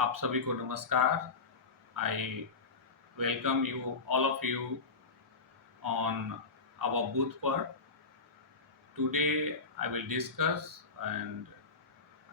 आप सभी को नमस्कार. I welcome you, all of you, on our booth for today. I will discuss and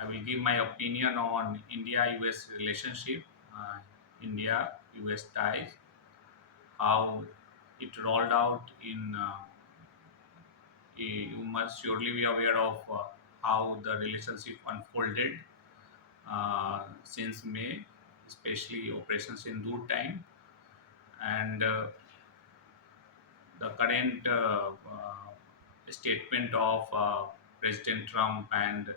I will give my opinion on India-US relationship, uh, India-US ties, how it rolled out in. You must surely be aware of how the relationship unfolded since May, especially Operation Sindoor time, and the current statement of President Trump and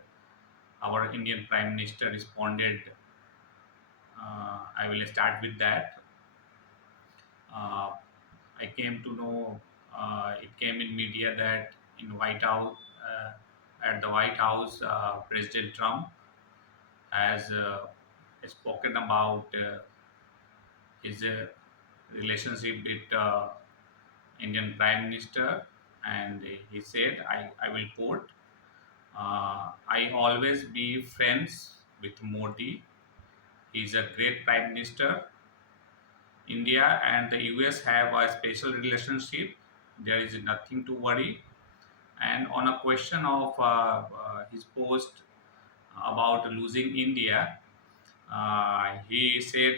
our Indian Prime Minister responded. I will start with that. Uh, I came to know it came in media that in White House, at the White House, President Trump has spoken about his relationship with Indian Prime Minister, and he said, I will quote, I always be friends with Modi. He's a great Prime Minister. India and the US have a special relationship. There is nothing to worry. And on a question of his post about losing India, he said,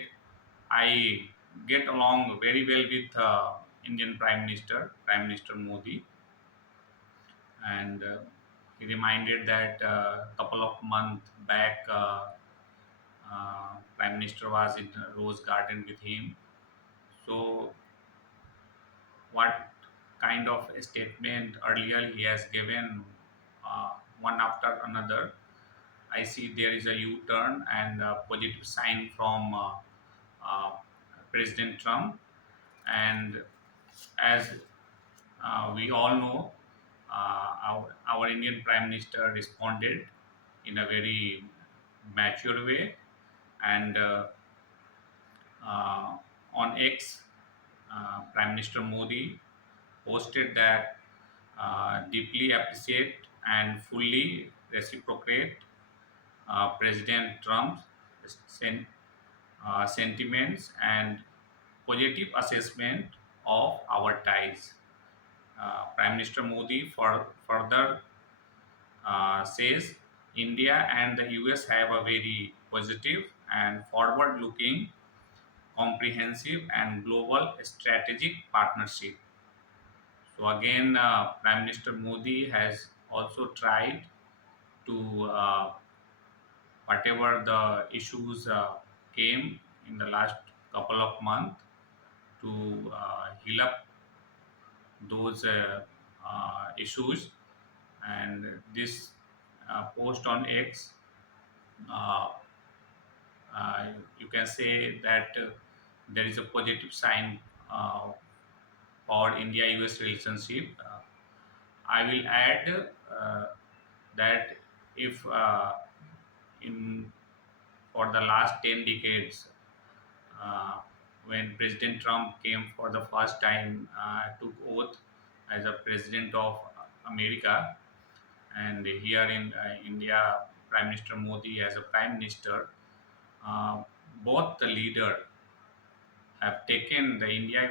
I get along very well with Indian Prime Minister Modi, and he reminded that a couple of months back, Prime Minister was in Rose Garden with him. So, what kind of a statement earlier he has given, one after another? I see there is a U-turn and a positive sign from uh, President Trump, and as we all know, our Indian Prime Minister responded in a very mature way, and on X, Prime Minister Modi posted that deeply appreciate and fully reciprocate President Trump's sen- sentiments and positive assessment of our ties. Prime Minister Modi further says India and the US have a very positive and forward looking, comprehensive, and global strategic partnership. So, again, Prime Minister Modi has also tried to, whatever the issues came in the last couple of months, to heal up those issues. And this post on X, uh, you can say that there is a positive sign for India-US relationship. I will add that if in for the last 10 decades, uh, when President Trump came for the first time, took oath as a president of America, and here in India, Prime Minister Modi as a prime minister, uh, both the leader have taken the India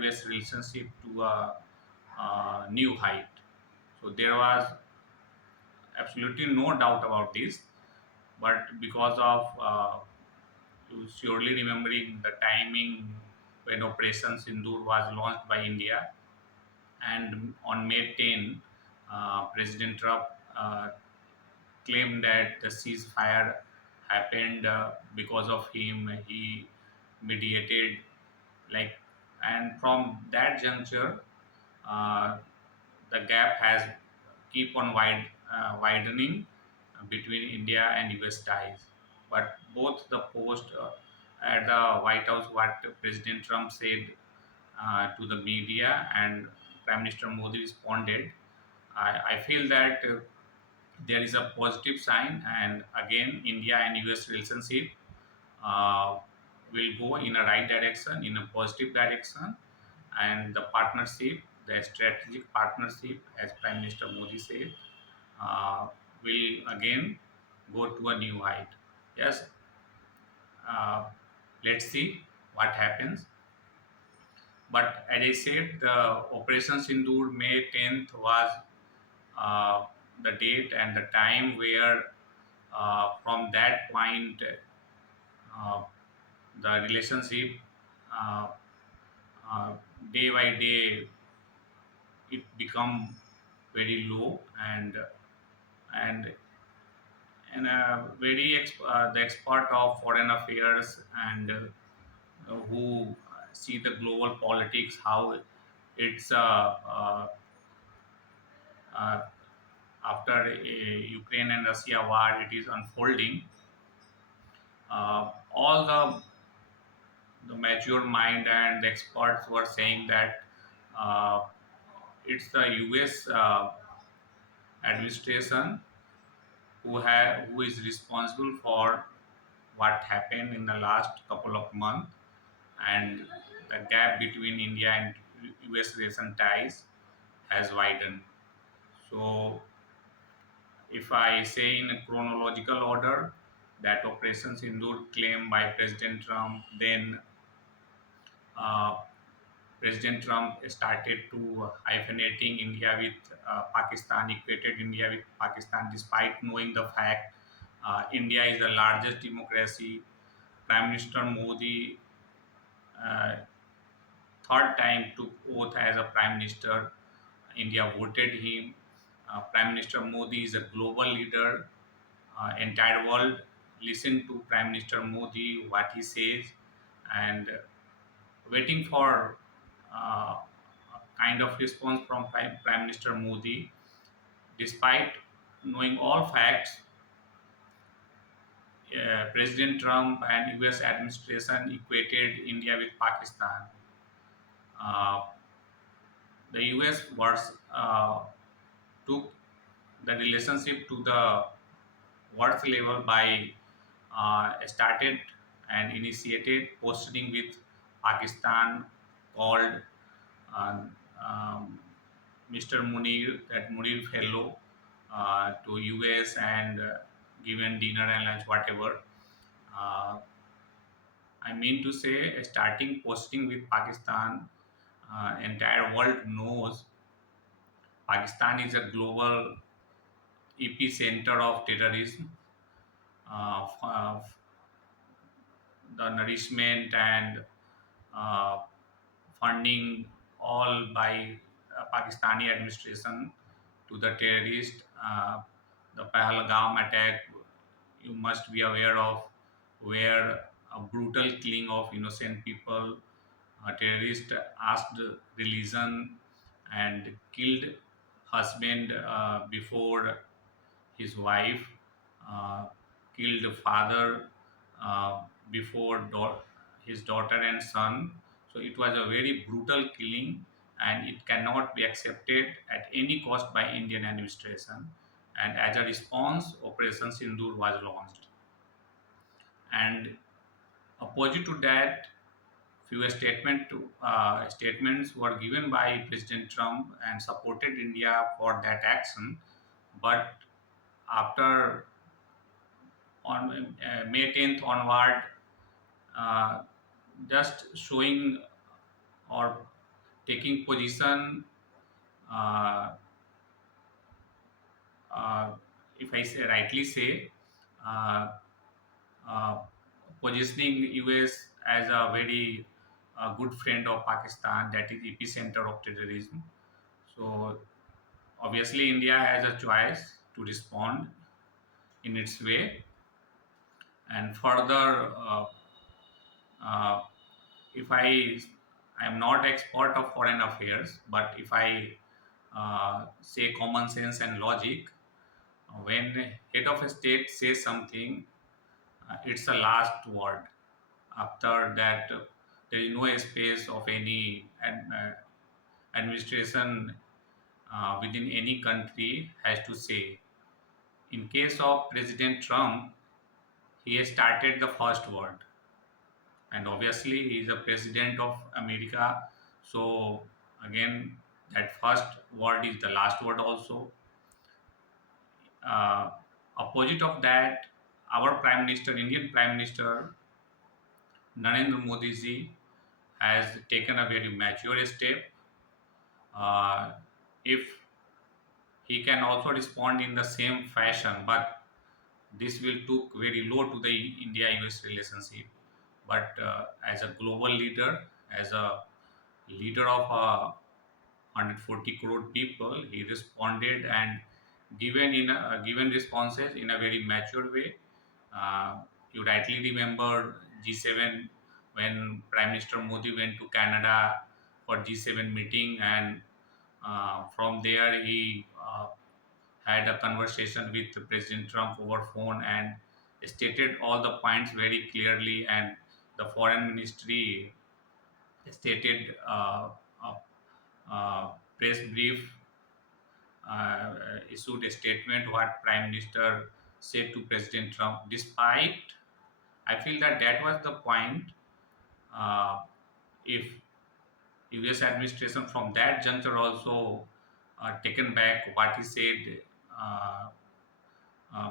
US relationship to a new height. So there was absolutely no doubt about this, but because of you surely remembering the timing when Operation Sindoor was launched by India, and on May 10, President Trump claimed that the ceasefire happened because of him. He mediated, like, and from that juncture, uh, the gap has keep on widening between India and US ties. But both the post at the White House, what President Trump said to the media, and Prime Minister Modi responded, I feel that there is a positive sign, and again, India and US relationship uh, will go in a right direction, in a positive direction, and the partnership, the strategic partnership, as Prime Minister Modi said, uh, will again go to a new height. Yes, uh, let's see what happens. But as I said, the Operation Sindoor May 10th was uh, the date and the time where from that point uh, the relationship uh, uh, day by day it become very low, and the expert of foreign affairs and who see the global politics, how it's uh, after Ukraine and Russia war it is unfolding. All the mature mind and the experts were saying that uh, it's the US administration who is responsible for what happened in the last couple of months, and the gap between India and US recent ties has widened. So, if I say in a chronological order, that Operation Sindoor claimed by President Trump, then uh, President Trump started to hyphenating India with Pakistan, equated India with Pakistan, despite knowing the fact India is the largest democracy. Prime Minister Modi uh, third time took oath as a prime minister. India voted him. Prime Minister Modi is a global leader. Entire world listen to Prime Minister Modi, what he says, and waiting for a kind of response from Prime Minister Modi. Despite knowing all facts, President Trump and US administration equated India with Pakistan. Uh, the US took the relationship to the worst level by started and initiated posting with Pakistan called uh, um, Mr. Munir, that Munir fellow, to US and given dinner and lunch, whatever. Uh, I mean to say, starting posting with Pakistan, entire world knows Pakistan is a global epicenter of terrorism. The nourishment and uh, funding all by Pakistani administration to the terrorist. The Pahalgam attack, you must be aware of, where a brutal killing of innocent people. A terrorist asked religion and killed husband before his wife, uh, killed father before his daughter and son. So it was a very brutal killing, and it cannot be accepted at any cost by Indian administration. And as a response, Operation Sindoor was launched. And opposite to that, statements were given by President Trump and supported India for that action. But after on May 10th onward, uh, just showing or taking position, uh, uh, if I say rightly say, uh, uh, positioning US as a very good friend of Pakistan, that is epicenter of terrorism. So obviously, India has a choice to respond in its way, and further. Uh, if I am not expert of foreign affairs, but if I say common sense and logic, when head of a state says something, it's the last word. After that, there is no space of any administration within any country has to say. In case of President Trump, he has started the first word, and obviously he is a president of America. So again, that first word is the last word also. uh, Opposite of that, our prime minister, Indian prime minister, Narendra Modi ji has taken a very mature step. If he can also respond in the same fashion, but this will took very low to the India-US relationship. But as a global leader, as a leader of 140 crore people, he responded and given responses in a very mature way. You rightly remember G7 when Prime Minister Modi went to Canada for G7 meeting, and from there he had a conversation with President Trump over phone and stated all the points very clearly, and the foreign ministry stated press brief, issued a statement what Prime Minister said to President Trump. Despite, I feel that that was the point. Uh, if US administration from that juncture also taken back what he said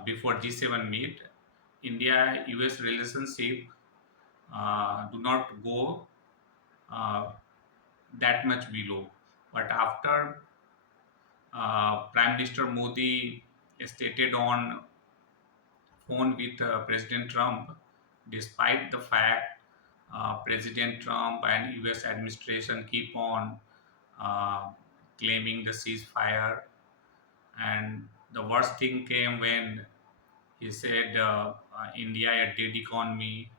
before G7 meet, India US relationship do not go uh, that much below. But after Prime Minister Modi stated on phone with President Trump, despite the fact President Trump and US administration keep on uh, claiming the ceasefire, and the worst thing came when he said India a dead economy,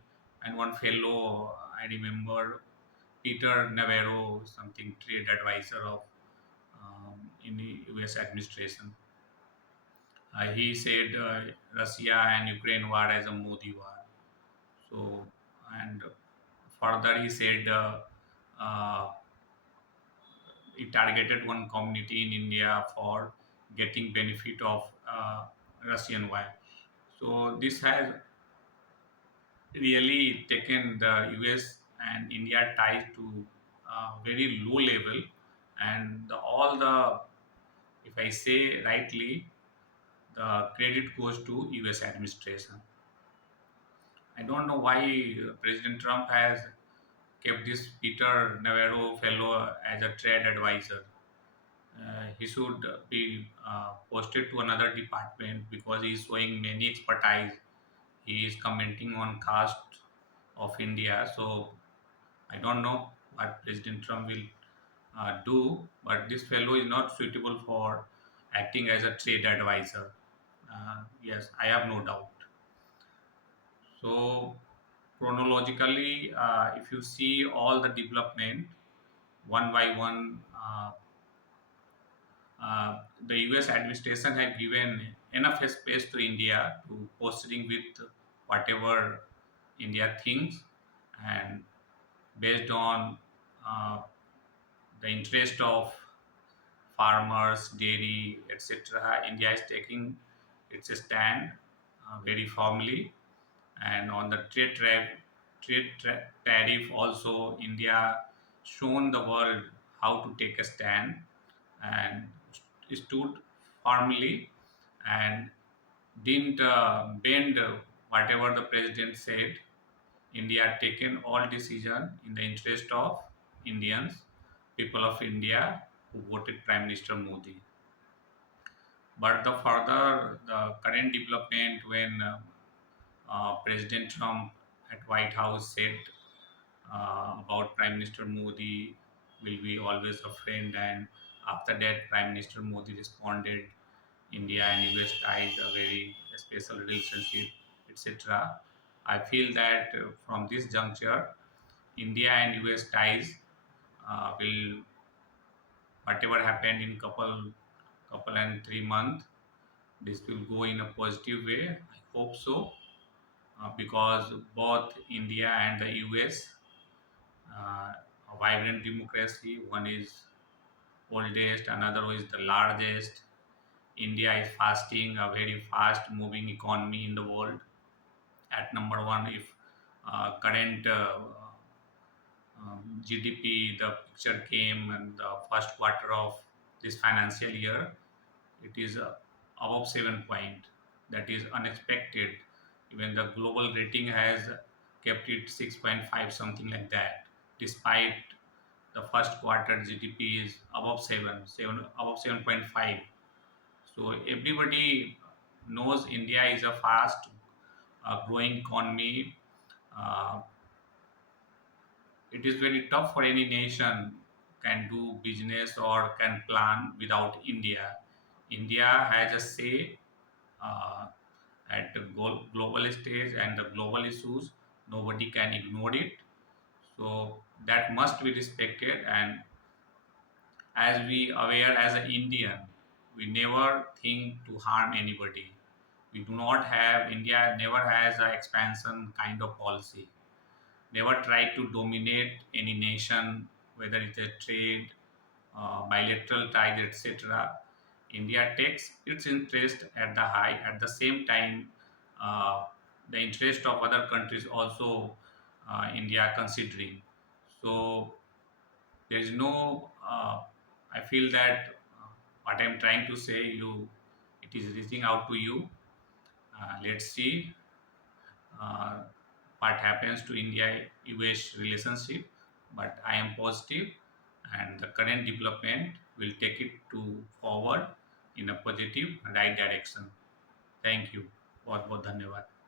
and one fellow I remember Peter Navarro, something trade advisor of in the US administration. He said Russia and Ukraine war as a Modi war. So, and further he said uh, he targeted one community in India for getting benefit of Russian war. So this has really taken the US and India ties to very low level, and all the, if I say rightly, the credit goes to US administration. I don't know why President Trump has kept this Peter Navarro fellow as a trade advisor. He should be posted to another department because he is showing many expertise. He is commenting on caste of India. So I don't know what President Trump will do, but this fellow is not suitable for acting as a trade advisor. Yes, I have no doubt. So chronologically, if you see all the development one by one, the US administration had given enough space to India to proceeding with whatever India thinks, and based on uh, the interest of farmers, dairy, etc., India is taking its stand very firmly. And on the tariff also, India shown the world how to take a stand and stood firmly and didn't bend whatever the president said. India taken all decision in the interest of Indians, people of India who voted Prime Minister Modi. But the further the current development when President Trump at White House said about Prime Minister Modi will be always a friend, and after that Prime Minister Modi responded, India and US ties a very special relationship, etc. I feel that from this juncture, India and US ties will, whatever happened in couple and 3 months, this will go in a positive way. I hope so, because both India and the US, a vibrant democracy. One is oldest, another is the largest. India is fasting a very fast moving economy in the world. At number one, if current GDP, the picture came in the first quarter of this financial year, it is above 7 point. That is unexpected. Even the global rating has kept it 6.5, something like that, despite the first quarter GDP is above 7, above 7.5. So everybody knows India is a fast growing economy. Uh, it is very tough for any nation can do business or can plan without India. India has a say uh, at the global stage and the global issues. Nobody can ignore it. So that must be respected. And as we aware as an Indian, we never think to harm anybody. We do not have India never has a expansion kind of policy. Never try to dominate any nation, whether it's a trade, bilateral ties, etc. India takes its interest at the high. At the same time, uh, the interest of other countries also India considering. So there is no. I feel that what I'm trying to say, it is reaching out to you. Let's see uh, what happens to India-US relationship, but I am positive, and the current development will take it to forward in a positive right direction. Thank you. बहुत बहुत धन्यवाद.